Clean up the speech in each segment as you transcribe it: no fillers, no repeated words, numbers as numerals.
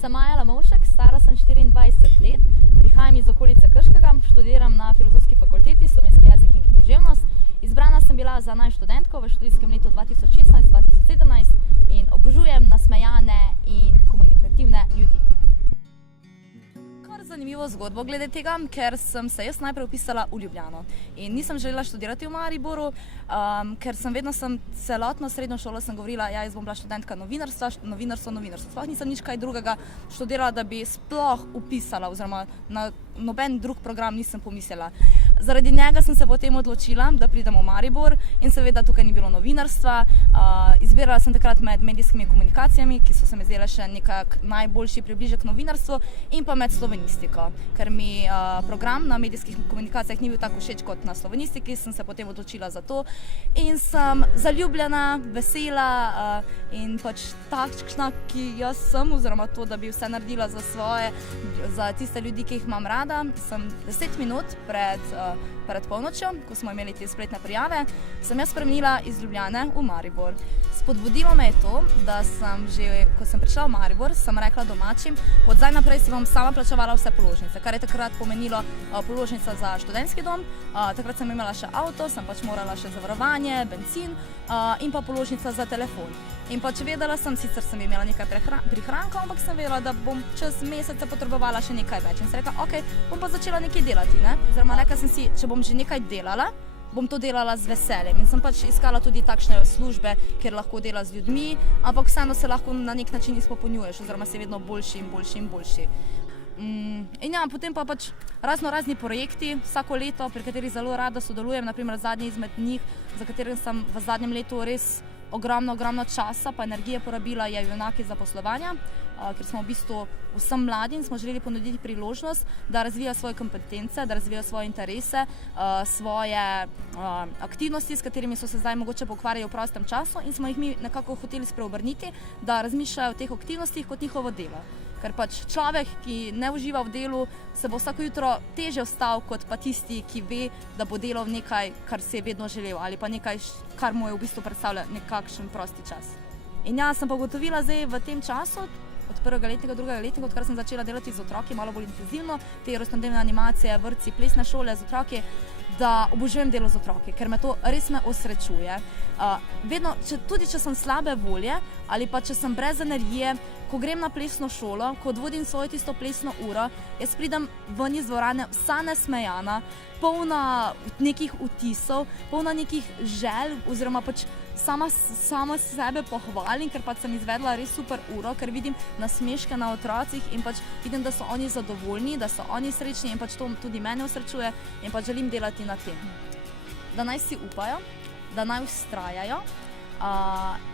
Sem Maja Lamovšek, stara sem 24 let, prihajam iz okolice Krškega, študiram na Filozofski fakulteti slovenski jezik in književnost. Izbrana sem bila za naj študentko v študijskem letu 2016-2017 in obožujem nasmejane in komunikativne ljudi. Kar zanimivo zgodbo glede tega, ker sem se jaz najprej vpisala v Ljubljano in nisem želela študirati v Mariboru, ker celotno srednjo šolo sem govorila, ja, jaz bom bila študentka novinarstva, sploh nisem nič kaj drugega študirala, da bi sploh vpisala oziroma na noben drug program nisem pomislila. Zaradi njega sem se potem odločila, da pridem v Maribor in seveda tukaj ni bilo novinarstva. Izbirala sem takrat med medijskimi komunikacijami, ki so se mi zdele še nekak najboljši približek novinarstvu, in pa med slovenistiko. Ker mi program na medijskih komunikacijah ni bil tako všeč kot na slovenistiki, sem se potem odločila za to in sem zaljubljena, vesela in pač takšna, ki jaz sem, oziroma to, da bi vse naredila za tiste ljudi, ki jih imam rada. Sem 10 minut pred polnočjo, ko smo imeli te spletne prijave, sem jaz spremenila iz Ljubljane v Maribor. Spodbudilo me je to, da sem že, ko sem prišla v Maribor, sem rekla domačim, od zdaj naprej si bom sama plačevala vse položnice, kar je takrat pomenilo položnica za študentski dom, takrat sem imela še avto, sem pač morala še zavarovanje, bencin in pa položnica za telefon. In pač vedela sem, sicer sem imela nekaj prihrankov, ampak sem vedela, da bom čez mesece potrebovala še nekaj več. In sem rekla, ok, bom pa začela nekaj delati, ne? Oziroma rekla sem si, če bom že nekaj delala, bom to delala z veseljem. In sem pač iskala tudi takšne službe, kjer lahko dela z ljudmi, ampak vseeno se lahko na nek način izpopolnjuješ, oziroma si vedno boljši in boljši in boljši. In ja, potem pa pač razni projekti vsako leto, pri katerih zelo rada sodelujem, naprimer zadnji izmed njih, za katerih sem v zadnjem letu res ogromno časa pa energije porabila, je Junaki zaposlovanja, ker smo v bistvu vsem mladim smo želeli ponuditi priložnost, da razvijajo svoje kompetence, da razvijajo svoje interese, svoje aktivnosti, s katerimi so se zdaj mogoče ukvarjali v prostem času, in smo jih mi nekako hoteli spreobrniti, da razmišljajo o teh aktivnostih kot njihovo delo. Ker pač človek, ki ne uživa v delu, se bo vsako jutro težje vstal kot pa tisti, ki ve, da bo delal nekaj, kar si je vedno želel, ali pa nekaj, kar mu je v bistvu predstavlja nekakšen prosti čas. In ja, sem pa ugotovila zdaj v tem času, od prvega letnika, drugega letnika, odkar sem začela delati z otroki malo bolj intenzivno, te rojstnodnevne animacije, vrtci, plesne šole z otroki, da obožujem delo z otroki, ker me to res osrečuje. Vedno, tudi če sem slabe volje ali pa če sem brez energije, ko grem na plesno šolo, ko odvodim svojo tisto plesno uro, jaz pridem ven iz dvorane vsa nasmejana, polna nekih vtisov, polna nekih želj, oziroma pač sama sebe pohvalim, ker pač sem izvedla res super uro, ker vidim nasmeške na otrocih in pač vidim, da so oni zadovoljni, da so oni srečni, in pač to tudi mene osrečuje in pač želim delati na tem. Da naj si upajo, da naj vztrajajo,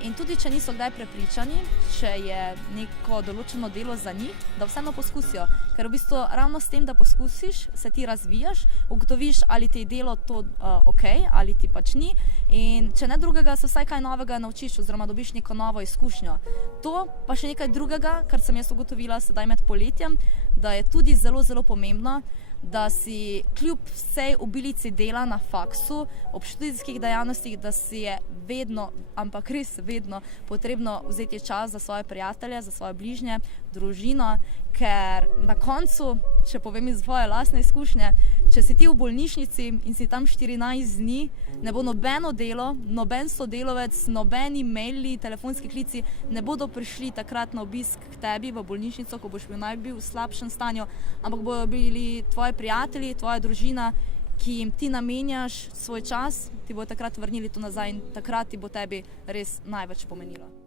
in tudi če niso kdaj prepričani, če je neko določeno delo za njih, da vseeno poskusijo. Ker v bistvu ravno s tem, da poskusiš, se ti razvijaš, ugotoviš, ali ti je delo to ok, ali ti pač ni, in če ne drugega, se vsaj kaj novega naučiš oziroma dobiš neko novo izkušnjo. To pa še nekaj drugega, kar sem jaz ugotovila sedaj med poletjem, da je tudi zelo pomembno, da si kljub vsej obilici dela na faksu, ob študijskih dejavnostih, da si je vedno, ampak res vedno potrebno vzeti čas za svoje prijatelje, za svoje bližnje, družino, ker na koncu, če povem iz svoje lastne izkušnje, če si ti v bolnišnici in si tam 14 dni, ne bo nobeno delo, noben sodelavec, nobeni maili, telefonski klici ne bodo prišli takrat na obisk k tebi v bolnišnico, ko boš bil v slabšem stanju, ampak bodo bili tvoji prijatelji, tvoja družina, ki jim ti namenjaš svoj čas, ti bodo takrat vrnili to nazaj in takrat ti bo tebi res največ pomenilo.